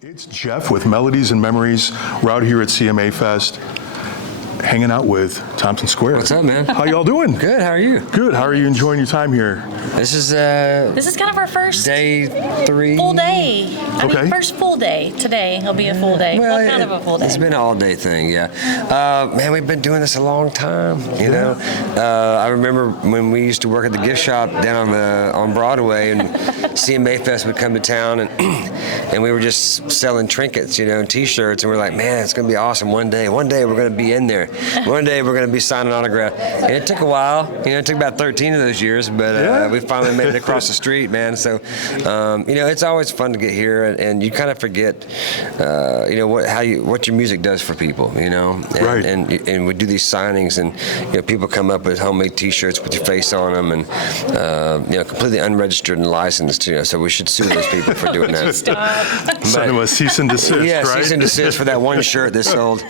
It's Jeff with Melodies and Memories. We're out here at CMA Fest, hanging out with Thompson Square. What's up, man? How y'all doing? Good. How are you? Good. How are you enjoying your time here? This is kind of our first day 3. full day. I Okay. mean, first full day. Today will be a full day. Well, kind of a full day. It's been an all-day thing, yeah. Man, we've been doing this a long time, you know. I remember when we used to work at the gift shop down on Broadway, and CMA Fest would come to town, and we were just selling trinkets, you know, and T-shirts, and we're like, man, it's gonna be awesome one day. One day we're gonna be in there. One day we're gonna be signing autographs. And it took a while, you know. It took about 13 of those years, but we finally made it across the street, man. So, you know, it's always fun to get here, and you kind of forget, you know, what your music does for people, you know. Right. And we do these signings, and you know, people come up with homemade T-shirts with your face on them, and you know, completely unregistered and licensed, you know. So we should sue those people for doing that. Send them a cease and desist, yeah, right? cease and desist for that one shirt they sold.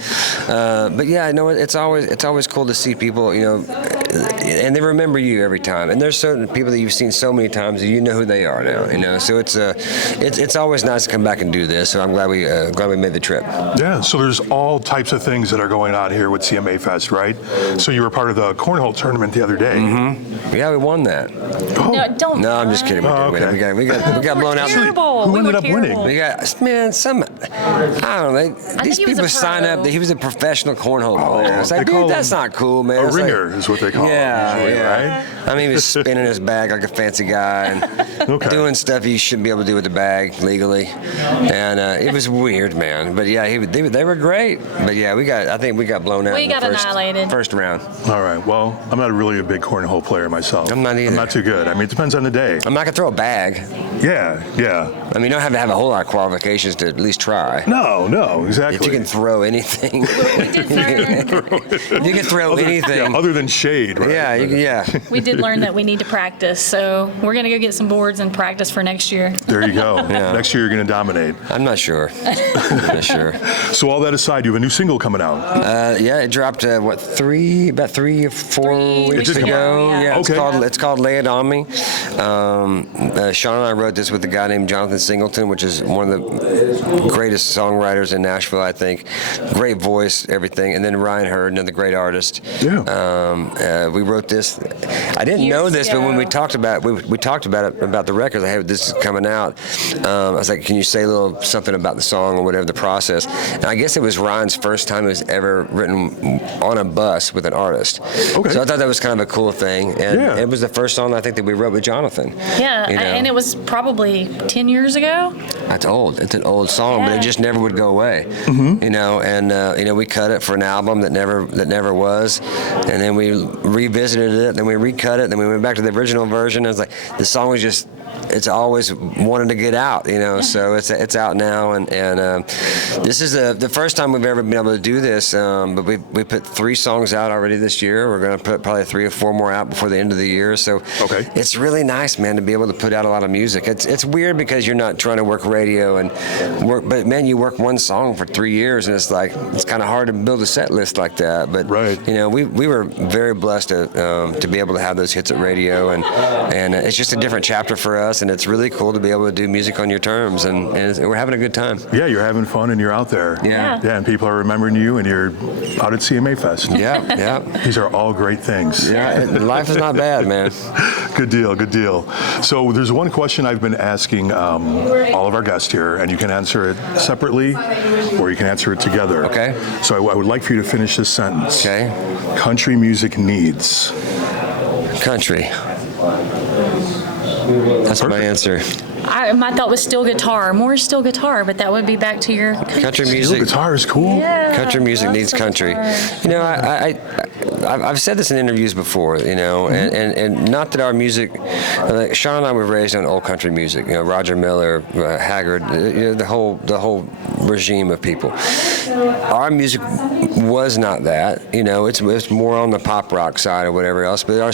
But yeah, I know it's always cool to see people, you know, and they remember you every time. And there's certain people that you've seen so many times that you know who they are now, you know. So it's always nice to come back and do this. So I'm glad we made the trip. Yeah, so there's all types of things that are going on here with CMA Fest, right? So you were part of the cornhole tournament the other day. Mm-hmm. Yeah, we won that. Oh. No, don't. No, I'm just kidding. We didn't win it. We got blown out. Who ended up winning? We got, man, I don't know. These people sign up that he was a professional cornhole player. I was like, dude, that's not cool, man. A ringer is what they call it. Yeah. Right? I mean, he was spinning his bag like a fancy guy and doing stuff he shouldn't be able to do with the bag legally. And it was weird, man. But yeah, they were great. But yeah, I think we got blown out. We got annihilated. First round. All right. Well, I'm not really a big cornhole player myself. I'm not either. I'm not too good. I mean, it depends on the day. I'm not gonna throw a bag. Yeah. I mean, you don't have to have a whole lot of qualifications to at least try. No, exactly. If you can throw anything. You can throw anything. Yeah, other than shade, right? Yeah. We did learn that we need to practice, so we're going to go get some boards and practice for next year. There you go. Next year you're going to dominate. I'm not sure. So all that aside, you have a new single coming out. Yeah, it dropped about 3 or 4 weeks ago. Yeah, Okay. it's called Lay It On Me. Sean and I wrote this with a guy named Jonathan Singleton, which is one of the greatest songwriters in Nashville, I think. Great voice, everything. And then Ryan Hurd, another great artist. Yeah. We wrote this. I didn't know this, but when we talked about about the record, I had this is coming out. I was like, can you say a little something about the song or whatever the process? And I guess it was Ryan's first time he was ever written on a bus with an artist. Okay. So I thought that was kind of a cool thing, and it was the first song I think that we wrote with Jonathan. Yeah, you know? and it was probably 10 years ago. That's old. It's an old song, but it just never would go away. Mm-hmm. You know, and you know, we cut it for an album that never was, and then we revisited it, then we recut it, then we went back to the original version. I was like, the song was just. It's always wanted to get out, you know. So it's out now, and this is the first time we've ever been able to do this. But we put 3 songs out already this year. We're gonna put probably 3 or 4 more out before the end of the year. So it's really nice, man, to be able to put out a lot of music. It's weird because you're not trying to work radio and work, but man, you work one song for 3 years, and it's like it's kind of hard to build a set list like that. But you know, we were very blessed to be able to have those hits at radio, and it's just a different chapter for us. And it's really cool to be able to do music on your terms, and we're having a good time. Yeah, you're having fun and you're out there. Yeah, and people are remembering you, and you're out at CMA Fest. Yeah. These are all great things. Yeah, life is not bad, man. Good deal. So there's one question I've been asking all of our guests here, and you can answer it separately, or you can answer it together. Okay. So I would like for you to finish this sentence. Okay. Country music needs. Country. That's my answer. My thought was steel guitar, more steel guitar, but that would be back to your country music. Steel guitar is cool. Yeah, country music needs country. You know, I've said this in interviews before, you know, and not that our music, like Sean and I were raised on old country music, you know, Roger Miller, Haggard, you know, the whole regime of people. Our music was not that, you know, it's more on the pop rock side or whatever else, but our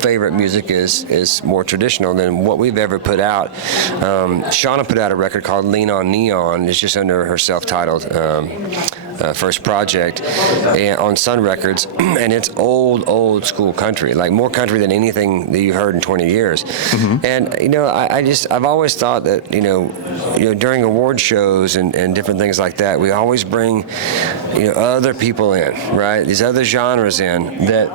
favorite music is more traditional than what we've ever put out. Shawna put out a record called Lean on Neon. It's just under her self-titled first project on Sun Records, and it's old school country, like more country than anything that you've heard in 20 years. And I've always thought that during award shows and different things like that, we always bring other people in, right? These other genres in that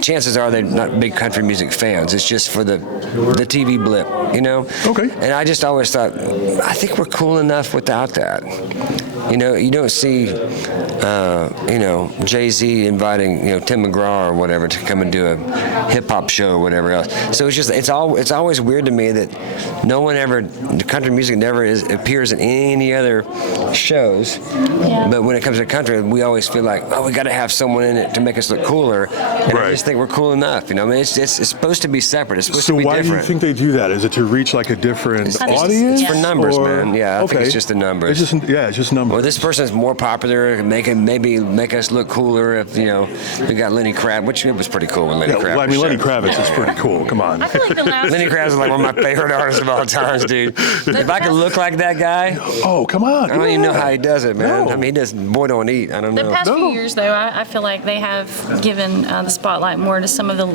chances are they're not big country music fans. It's just for the TV blip, Okay. And I just always thought, I think we're cool enough without that. You don't see, Jay-Z inviting, Tim McGraw or whatever to come and do a hip-hop show or whatever else. So it's always weird to me that no one ever, country music never appears in any other shows. Yeah. But when it comes to country, we always feel like, we got to have someone in it to make us look cooler. And I just think we're cool enough. It's supposed to be separate. It's supposed to be different. So why do you think they do that? Is it to reach like a different audience? It's for numbers, man. Yeah, I think it's just the numbers. It's just numbers. Or this person's more popular, maybe make us look cooler if, we got Lenny Kravitz, which it was pretty cool when Lenny Kravitz. Well, I mean, Lenny Kravitz is pretty cool. Come on. I feel like the last. Lenny Kravitz is like one of my favorite artists of all times, dude. If I could look like that guy, Oh, come on. I don't even know how he does it, man. No. I mean, boy don't eat. I don't The know. past few years, though, I feel like they have given the spotlight more to some of the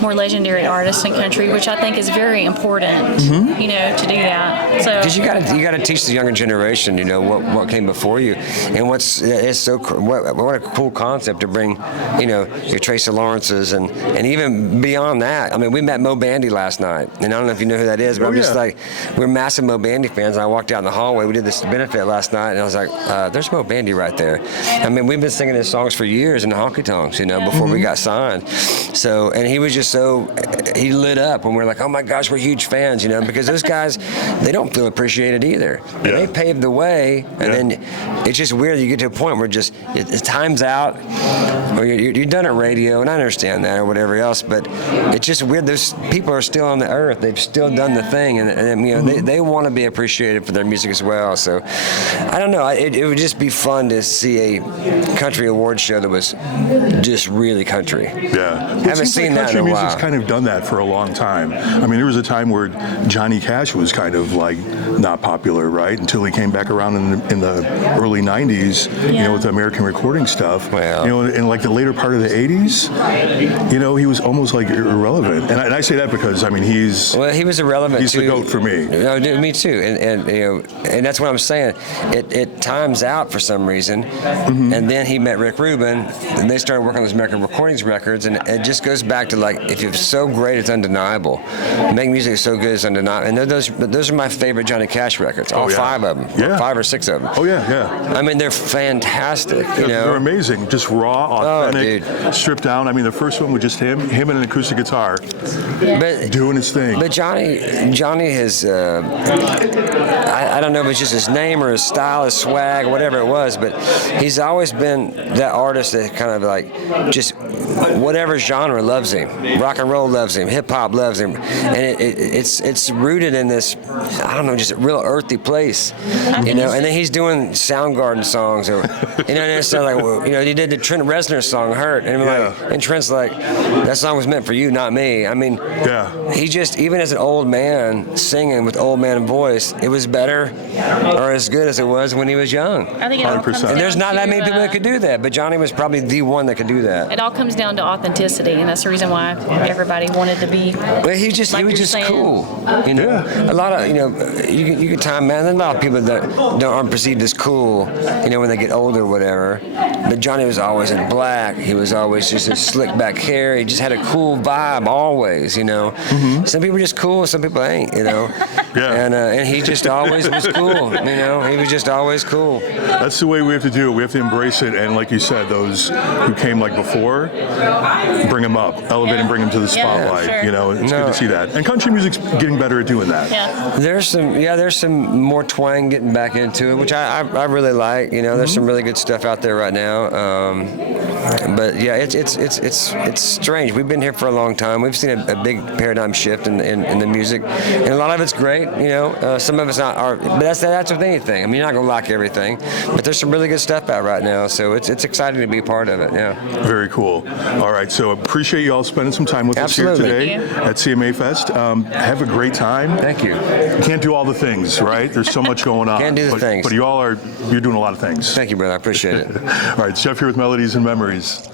more legendary artists in country, which I think is very important, to do that. So Because you got to teach the younger generation, what came before you, and what a cool concept to bring, your Tracy Lawrences and even beyond that. I mean, we met Mo Bandy last night, and I don't know if you know who that is, but I'm just like, we're massive Mo Bandy fans. And I walked out in the hallway. We did this benefit last night, and I was like, there's Mo Bandy right there. I mean, we've been singing his songs for years in the honky tonks, before we got signed. So, and he was just he lit up when we were like, oh my gosh, we're huge fans, because those guys, they don't feel appreciated either. And they paved the way, and then it's just weird that you get to a point where it time's out, or you're done at radio, and I understand that or whatever else, but it's just weird. Those people are still on the earth. They've still done the thing, and they want to be appreciated for their music as well. So I don't know. It would just be fun to see a country award show that was just really country. Yeah. Haven't seen that in a while. Country music's kind of done that for a long time. I mean, there was a time where Johnny Cash was kind of like not popular, right? Until he came back around in the early 90s, with the American recording stuff. Well. In like the later part of the 80s, he was almost like irrelevant. And I say that because, I mean, he was irrelevant. He's the GOAT for me. No, dude, me too. And that's what I'm saying. It times out for some reason. And then he met Rick Rubin, and they started working on those American recordings records, and it just goes back to like, if you're so great, it's undeniable. Make music so good, it's undeniable. And those are my favorite Johnny Cash records, all 5 of them, 5 or 6 of them. Oh yeah. I mean, they're fantastic. They're amazing, just raw, authentic, stripped down. I mean, the first one was just him and an acoustic guitar, doing his thing. But Johnny has, I don't know if it's just his name or his style, his swag, whatever it was, but he's always been that artist that kind of like just whatever genre loves him. Rock and roll loves him. Hip hop loves him, and it's rooted in this, I don't know, just a real earthy place, And then he's doing Soundgarden songs, or and it's like, he did the Trent Reznor song "Hurt," and Trent's like, that song was meant for you, not me. I mean, he just, even as an old man singing with old man voice, it was better or as good as it was when he was young. I think it all comes down And there's not that many to, people that could do that, but Johnny was probably the one that could do that. It all comes down to authenticity, and that's the reason why everybody wanted to be. But he was just cool. A lot of you can time, man. There's a lot of people that aren't perceived as cool, when they get older or whatever. But Johnny was always in black. He was always just a slick back hair. He just had a cool vibe always. Some people are just cool, some people ain't. And he just always was cool. He was just always cool. That's the way we have to do it. We have to embrace it, and like you said, those who came like before, bring them up, elevate and bring them to the spotlight. It's good to see that. And country music's getting better at doing that. Yeah. There's some more twang getting back into it, which I really like. There's some really good stuff out there right now. But yeah, it's strange. We've been here for a long time. We've seen a big paradigm shift in the music, and a lot of it's great. Some of it's not. But that's with anything. I mean, you're not gonna like everything, but there's some really good stuff out right now. So it's exciting to be a part of it. Yeah. Very cool. All right, so appreciate you all spending some time with Absolutely. us here today at CMA Fest. Have a great time. Thank you. Can't do all the things, right? There's so much going on. Can't do the things. But you're doing a lot of things. Thank you, brother. I appreciate it. All right, Jeff here with Melodies and Memories.